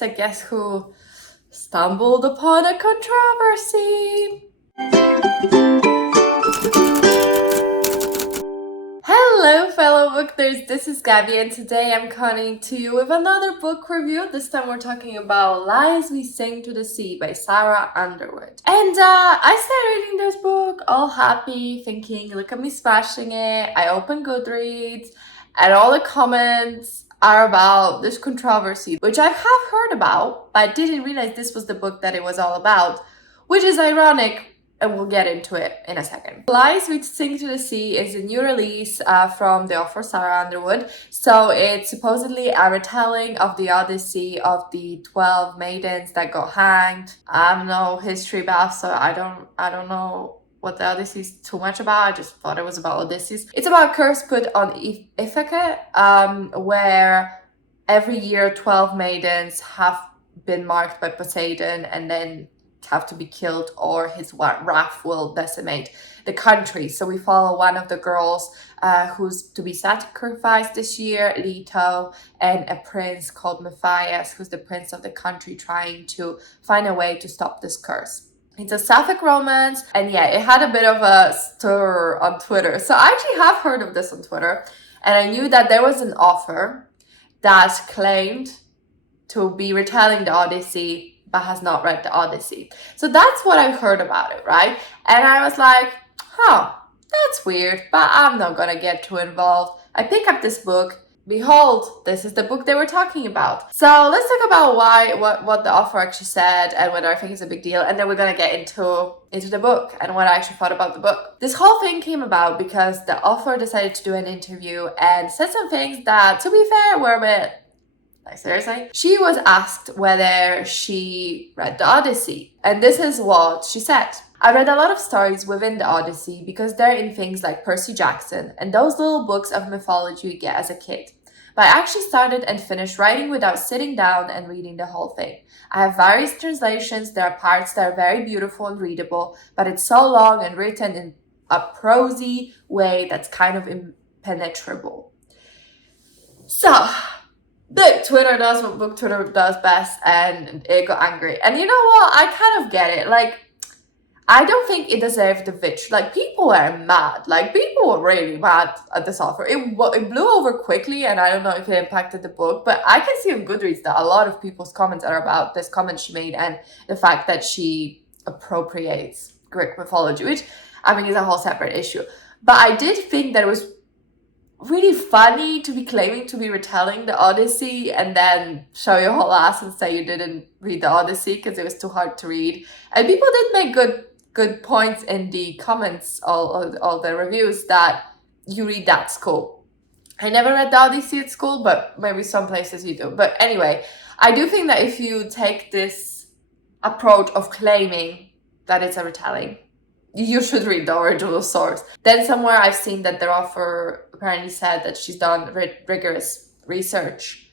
So guess who stumbled upon a controversy? Hello fellow bookters, this is Gabby and today I'm coming to you with another book review. This time we're talking about Lies We Sing to the Sea by Sarah Underwood. And I started reading this book all happy, thinking, look at me smashing it. I opened Goodreads and all the comments are about this controversy, which I have heard about, but I didn't realize this was the book that it was all about, which is ironic. And we'll get into it in a second. Lies We Sing to the Sea is a new release from the author Sarah Underwood. So it's supposedly a retelling of the Odyssey of the 12 maidens that got hanged. I'm no history buff, so I don't know what the Odyssey is too much about. I just thought it was about Odysseus. It's about a curse put on Ithaca, where every year 12 maidens have been marked by Poseidon and then have to be killed, or his wrath will decimate the country. So we follow one of the girls who's to be sacrificed this year, Leto, and a prince called Matthias, who's the prince of the country, trying to find a way to stop this curse. It's a sapphic romance, and yeah, it had a bit of a stir on Twitter. So I actually have heard of this on Twitter, and I knew that there was an author that claimed to be retelling the Odyssey but has not read the Odyssey. So that's what I've heard about it, right? And I was like, that's weird, but I'm not gonna get too involved. I pick up this book. Behold, this is the book they were talking about. So let's talk about what the author actually said and whether I think it's a big deal, and then we're gonna get into the book and what I actually thought about the book. This whole thing came about because the author decided to do an interview and said some things that, to be fair, were a bit like, seriously? She was asked whether she read the Odyssey, and this is what she said. I read a lot of stories within the Odyssey because they're in things like Percy Jackson and those little books of mythology you get as a kid. But I actually started and finished writing without sitting down and reading the whole thing. I have various translations. There are parts that are very beautiful and readable, but it's so long and written in a prosy way that's kind of impenetrable. So Book Twitter does what Book Twitter does best, and it got angry. And you know what? I kind of get it. Like, I don't think it deserved the vitriol. Like, people were mad. Like, people were really mad at this offer. It blew over quickly, and I don't know if it impacted the book, but I can see on Goodreads that a lot of people's comments are about this comment she made and the fact that she appropriates Greek mythology, which I think is a whole separate issue. But I did think that it was really funny to be claiming to be retelling the Odyssey and then show your whole ass and say you didn't read the Odyssey because it was too hard to read. And people did make good points in the comments, all the reviews, that you read that school. I never read the Odyssey at school, but maybe some places you do. But anyway, I do think that if you take this approach of claiming that it's a retelling, you should read the original source. Then somewhere I've seen that the author apparently said that she's done rigorous research,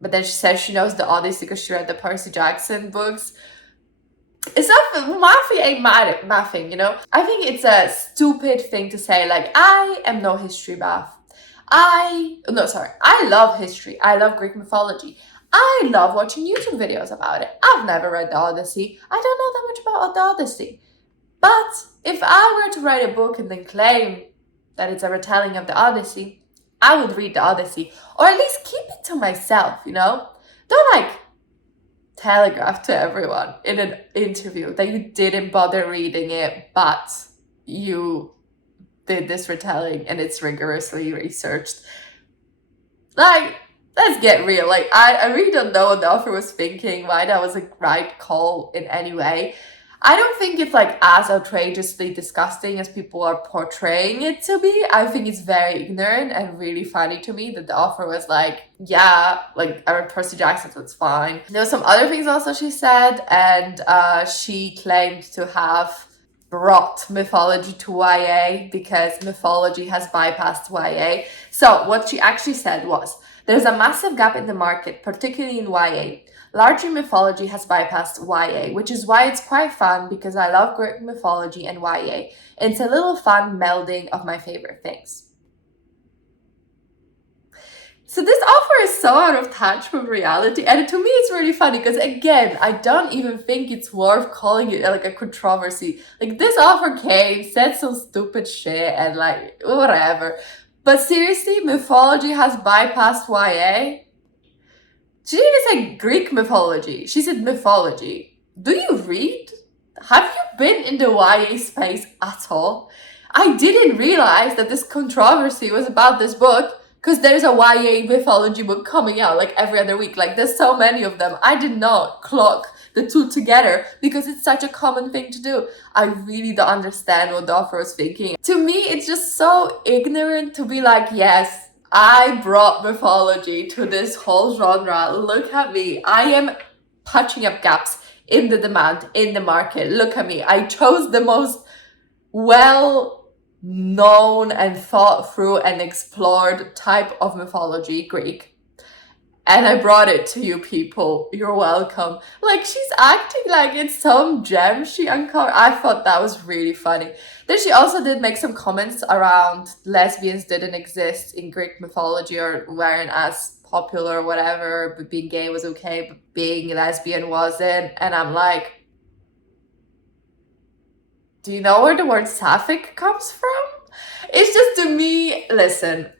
but then she says she knows the Odyssey because she read the Percy Jackson books. It's not, Mafi ain't mad at nothing, you know? I think it's a stupid thing to say, like, I am no history buff. I love history. I love Greek mythology. I love watching YouTube videos about it. I've never read the Odyssey. I don't know that much about the Odyssey. But if I were to write a book and then claim that it's a retelling of the Odyssey, I would read the Odyssey, or at least keep it to myself, you know? Don't telegraph to everyone in an interview that you didn't bother reading it, but you did this retelling and it's rigorously researched. Let's get real. I really don't know what the author was thinking, why that was a right call in any way. I don't think it's as outrageously disgusting as people are portraying it to be. I think it's very ignorant and really funny to me that the author was like, yeah, I read Percy Jackson, so it's fine. There were some other things also she said, and she claimed to have brought mythology to YA because mythology has bypassed YA. So what she actually said was, there's a massive gap in the market, particularly in YA. Larger mythology has bypassed YA, which is why it's quite fun because I love Greek mythology and YA. It's a little fun melding of my favorite things. So this offer is so out of touch with reality, and to me it's really funny because again, I don't even think it's worth calling it like a controversy. Like this offer came, said some stupid shit and like whatever. But seriously, mythology has bypassed YA? She didn't even say Greek mythology. She said mythology. Do you read? Have you been in the YA space at all? I didn't realize that this controversy was about this book because there's a YA mythology book coming out like every other week. Like there's so many of them. I did not clock the two together because it's such a common thing to do. I really don't understand what the author was thinking. To me, it's just so ignorant to be like, yes, I brought mythology to this whole genre. Look at me. I am patching up gaps in the demand, in the market. Look at me. I chose the most well-known and thought through and explored type of mythology, Greek. And I brought it to you people. You're welcome. Like, she's acting like it's some gem she uncovered. I thought that was really funny. Then she also did make some comments around lesbians didn't exist in Greek mythology or weren't as popular or whatever, but being gay was okay, but being lesbian wasn't. And I'm like, do you know where the word sapphic comes from? It's just to me, listen,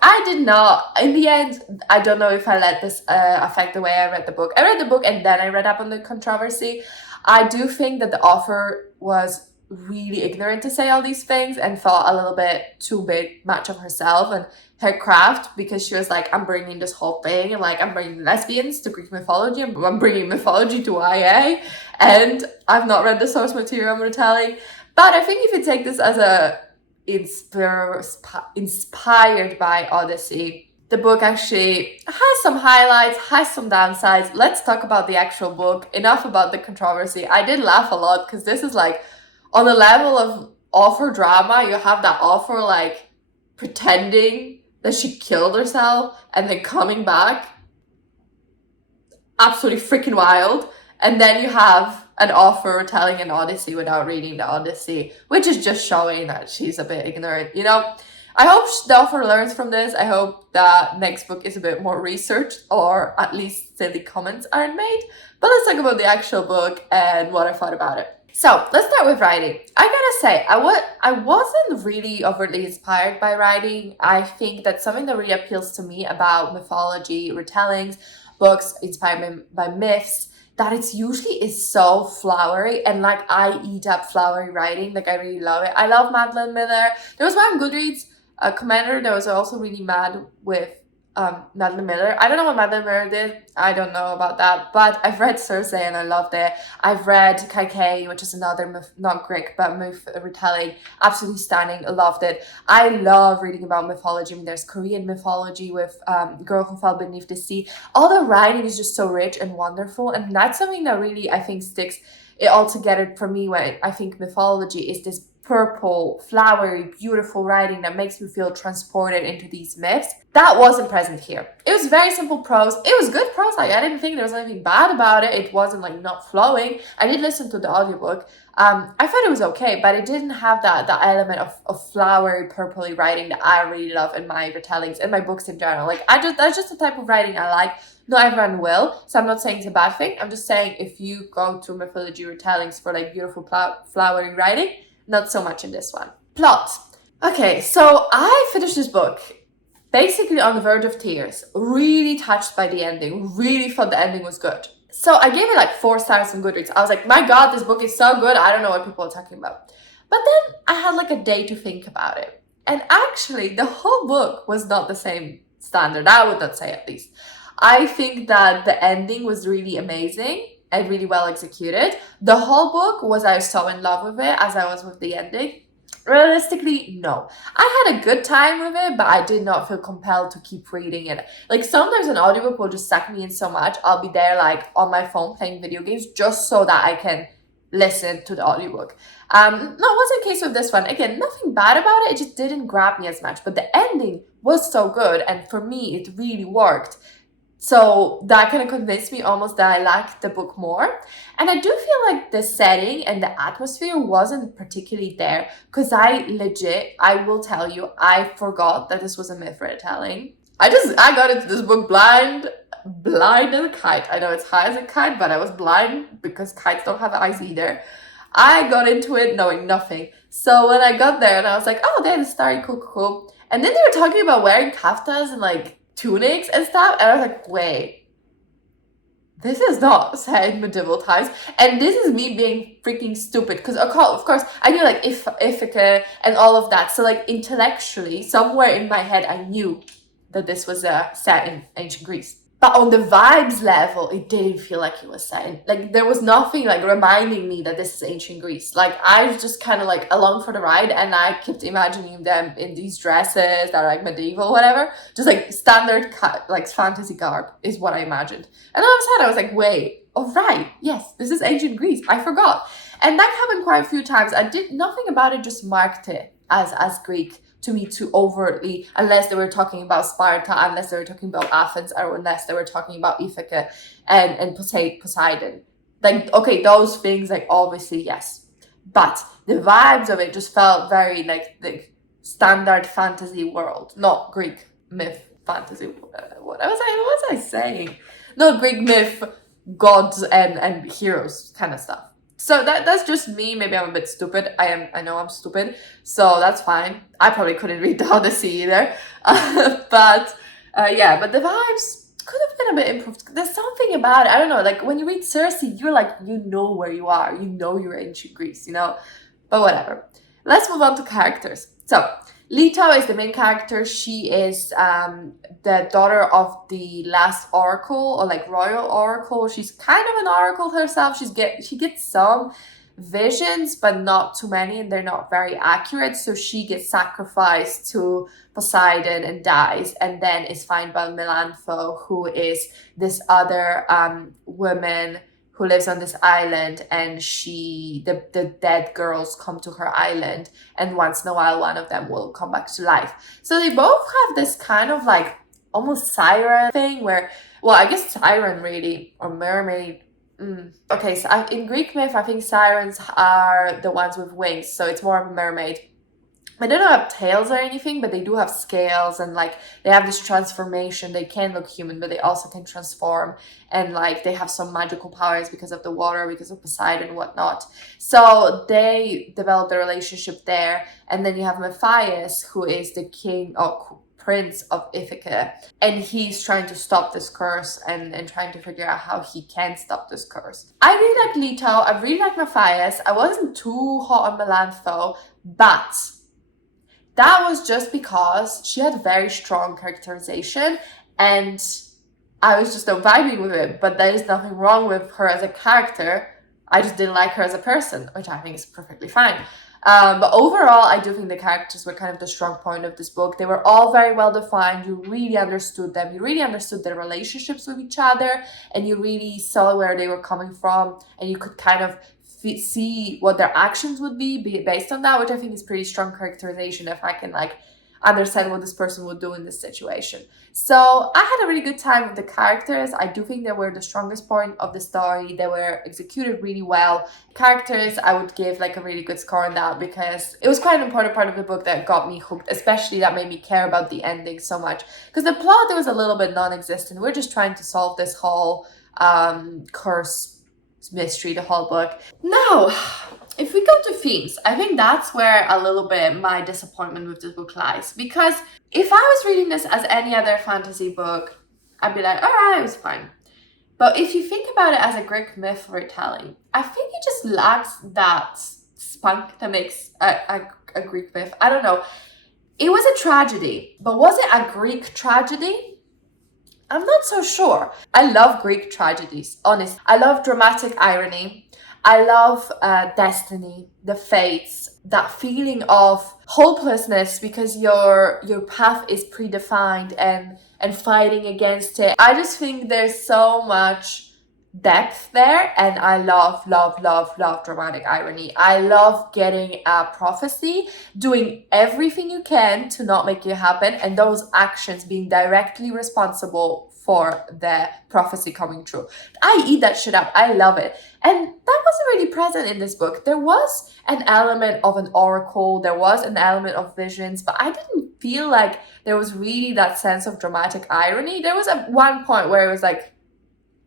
I did not, in the end, I don't know if I let this affect the way I read the book. I read the book and then I read up on the controversy. I do think that the author was really ignorant to say all these things and thought a little bit too much of herself and her craft, because she was like, I'm bringing this whole thing and like I'm bringing lesbians to Greek mythology, I'm bringing mythology to YA, and I've not read the source material I'm retelling. But I think if you take this as a inspired by Odyssey, the book actually has some highlights, has some downsides. Let's talk about the actual book. Enough about the controversy. I did laugh a lot because this is like on the level of author drama. You have that author like pretending that she killed herself and then coming back. Absolutely freaking wild. And then you have an author telling an Odyssey without reading the Odyssey, which is just showing that she's a bit ignorant, you know? I hope the author learns from this. I hope that next book is a bit more researched, or at least silly comments aren't made. But let's talk about the actual book and what I thought about it. So let's start with writing. I gotta say, I wasn't really overtly inspired by writing. I think that something that really appeals to me about mythology, retellings, books inspired by myths, that it's usually is so flowery, and like I eat up flowery writing. Like I really love it. I love Madeline Miller. There was one Goodreads commenter that was also really mad with Madeline Miller. I don't know what Madeline Miller did. I don't know about that. But I've read Circe and I loved it. I've read Kaikei, which is another myth, not Greek, but myth retelling. Absolutely stunning. I loved it. I love reading about mythology. I mean, there's Korean mythology with Girl Who Fell Beneath the Sea. All the writing is just so rich and wonderful. And that's something that really, I think, sticks it all together for me when I think mythology is this purple, flowery, beautiful writing that makes me feel transported into these myths. That wasn't present here. It was very simple prose. It was good prose. Like I didn't think there was anything bad about it. It wasn't like not flowing. I did listen to the audiobook. I thought it was okay, but it didn't have that element of flowery, purpley writing that I really love in my retellings and my books in general. Like that's just the type of writing I like. Not everyone will, so I'm not saying it's a bad thing. I'm just saying if you go to mythology retellings for like beautiful flowery writing, not so much in this one. Plot. Okay, so I finished this book basically on the verge of tears, really touched by the ending, really thought the ending was good. So I gave it like 4 stars on Goodreads. I was like, my God, this book is so good. I don't know what people are talking about. But then I had like a day to think about it. And actually, the whole book was not the same standard. I would not say, at least. I think that the ending was really amazing and really well executed. The whole book was I was so in love with it as I was with the ending. Realistically, no. I had a good time with it, but I did not feel compelled to keep reading it. Like sometimes an audiobook will just suck me in so much. I'll be there like on my phone playing video games just so that I can listen to the audiobook. No, it wasn't the case with this one. Again, nothing bad about it. It just didn't grab me as much. But the ending was so good, and for me, it really worked. So that kind of convinced me almost that I liked the book more. And I do feel like the setting and the atmosphere wasn't particularly there, because I will tell you, I forgot that this was a myth retelling. I got into this book blind as a kite. I know it's high as a kite, but I was blind because kites don't have eyes either. I got into it knowing nothing. So when I got there and I was like, oh, there's a story, cool. And then they were talking about wearing kaftas and like tunics and stuff. And I was like, wait, this is not set in medieval times. And this is me being freaking stupid. Because of course, I knew like Ithaca and all of that. So like intellectually, somewhere in my head, I knew that this was set in ancient Greece. But on the vibes level, it didn't feel like it was set in, like there was nothing like reminding me that this is ancient Greece. Like I was just kind of like along for the ride, and I kept imagining them in these dresses that are like medieval, whatever, just like standard like fantasy garb is what I imagined. And all of a sudden I was like, wait, oh right, yes, this is ancient Greece. I forgot. And that happened quite a few times. I did nothing about it, just marked it as Greek to me too overtly, unless they were talking about Sparta, unless they were talking about Athens, or unless they were talking about Ithaca and Poseidon. Like, okay, those things, like, obviously, yes. But the vibes of it just felt very, like standard fantasy world, not Greek myth fantasy. What was I saying? Not Greek myth, gods and heroes kind of stuff. So that's just me. Maybe I'm a bit stupid. I know I'm stupid. So that's fine. I probably couldn't read the Odyssey either. But the vibes could have been a bit improved. There's something about it. I don't know. Like when you read Circe, you're like, you know where you are. You know you're ancient Greece, you know? But whatever. Let's move on to characters. So Leto is the main character. She is the daughter of the last oracle, or like royal oracle. She's kind of an oracle herself. She gets some visions, but not too many, and they're not very accurate. So she gets sacrificed to Poseidon and dies, and then is found by Melantho, who is this other woman who lives on this island, and the dead girls come to her island, and once in a while one of them will come back to life. So they both have this kind of like almost siren thing where, well, I guess siren really, or mermaid. Okay, so in Greek myth, I think sirens are the ones with wings, so it's more of a mermaid. They don't have tails or anything, but they do have scales, and like they have this transformation. They can look human, but they also can transform, and like they have some magical powers because of the water, because of Poseidon and whatnot. So they develop the relationship there, and then you have Matthias, who is the king or prince of Ithaca, and he's trying to stop this curse and trying to figure out how he can stop this curse. I really like Leto. I really like Matthias. I wasn't too hot on Melantho, but that was just because she had very strong characterization, and I was just vibing with it. But there is nothing wrong with her as a character. I just didn't like her as a person, which I think is perfectly fine. But overall, I do think the characters were kind of the strong point of this book. They were all very well defined. You really understood them. You really understood their relationships with each other, and you really saw where they were coming from, and you could kind of see what their actions would be based on that, which I think is pretty strong characterization if I can like understand what this person would do in this situation. So I had a really good time with the characters. I do think they were the strongest point of the story. They were executed really well. Characters, I would give like a really good score on that, because it was quite an important part of the book that got me hooked, especially that made me care about the ending so much. Because the plot, it was a little bit non-existent. We're just trying to solve this whole curse mystery, the whole book. Now, if we go to themes, I think that's where a little bit my disappointment with this book lies. Because if I was reading this as any other fantasy book, I'd be like, all right, it was fine. But if you think about it as a Greek myth retelling, I think it just lacks that spunk that makes a Greek myth. I don't know. It was a tragedy, but was it a Greek tragedy? I'm not so sure. I love Greek tragedies, honest. I love dramatic irony. I love destiny, the fates, that feeling of hopelessness because your path is predefined and fighting against it. I just think there's so much depth there, and I love dramatic irony. I love getting a prophecy, doing everything you can to not make it happen, and those actions being directly responsible for the prophecy coming true. I eat that shit up. I love it. And that wasn't really present in this book. There was an element of an oracle, there was an element of visions, but I didn't feel like there was really that sense of dramatic irony. There was at one point where it was like,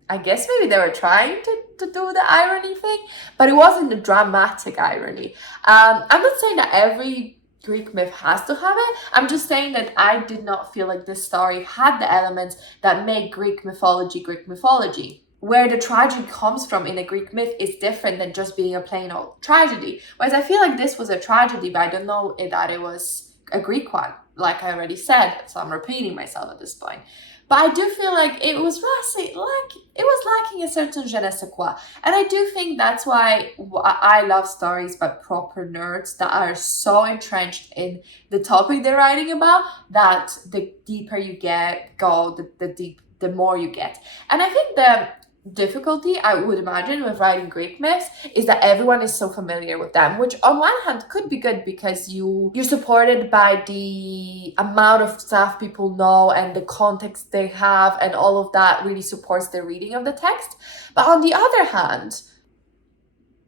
I guess maybe they were trying to do the irony thing, but it wasn't the dramatic irony. I'm not saying that every Greek myth has to have it. I'm just saying that I did not feel like this story had the elements that make Greek mythology Greek mythology. Where the tragedy comes from in a Greek myth is different than just being a plain old tragedy. Whereas I feel like this was a tragedy, but I don't know that it was a Greek one, like I already said, so I'm repeating myself at this point. But I do feel like it was lacking a certain je ne sais quoi. And I do think that's why I love stories by proper nerds that are so entrenched in the topic they're writing about that the deeper you go, the more you get. And I think the difficulty, I would imagine, with writing Greek myths is that everyone is so familiar with them, which on one hand could be good because you're supported by the amount of stuff people know and the context they have, and all of that really supports the reading of the text. But on the other hand,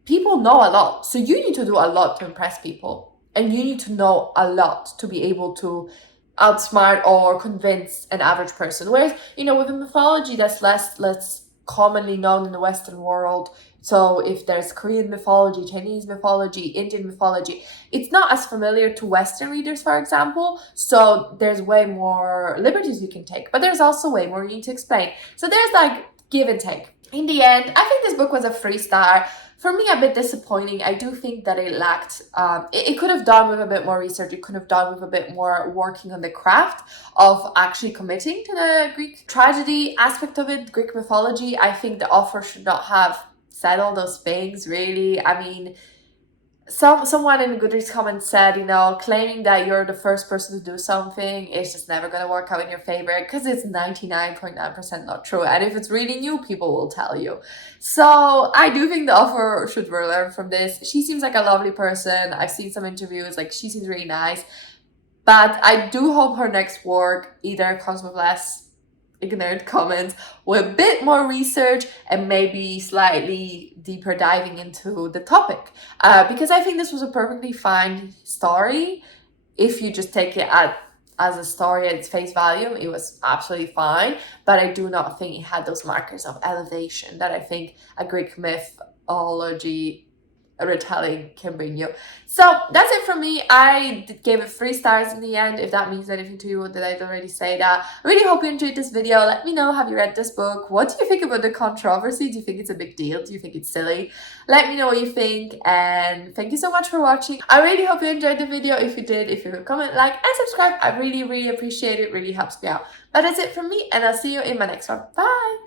people know a lot, so you need to do a lot to impress people, and you need to know a lot to be able to outsmart or convince an average person. Whereas, with a mythology that's less commonly known in the Western world, so if there's Korean mythology, Chinese mythology, Indian mythology, it's not as familiar to Western readers, for example, so there's way more liberties you can take, but there's also way more you need to explain. So there's like give and take. In the end, I think this book was a 3-star. For me, a bit disappointing. I do think that it lacked, it could have done with a bit more research. It could have done with a bit more working on the craft of actually committing to the Greek tragedy aspect of it, Greek mythology. I think the author should not have said all those things, really. I mean, someone in the Goodreads comments said, claiming that you're the first person to do something is just never going to work out in your favor because it's 99.9% not true. And if it's really new, people will tell you. So I do think the author should learn from this. She seems like a lovely person. I've seen some interviews, like she seems really nice. But I do hope her next work either comes with less ignorant comments, with a bit more research and maybe slightly deeper diving into the topic, because I think this was a perfectly fine story. If you just take it as a story at its face value, it was absolutely fine, but I do not think it had those markers of elevation that I think a Greek mythology retelling can bring you. So that's it from me. I gave it 3 stars in the end. If that means anything to you, did I already say that? I really hope you enjoyed this video. Let me know, have you read this book? What do you think about the controversy? Do you think it's a big deal? Do you think it's silly? Let me know what you think, and thank you so much for watching. I really hope you enjoyed the video. If you did, if you could comment, like, and subscribe, I really appreciate it. It really helps me out. But that's it from me, and I'll see you in my next one. Bye!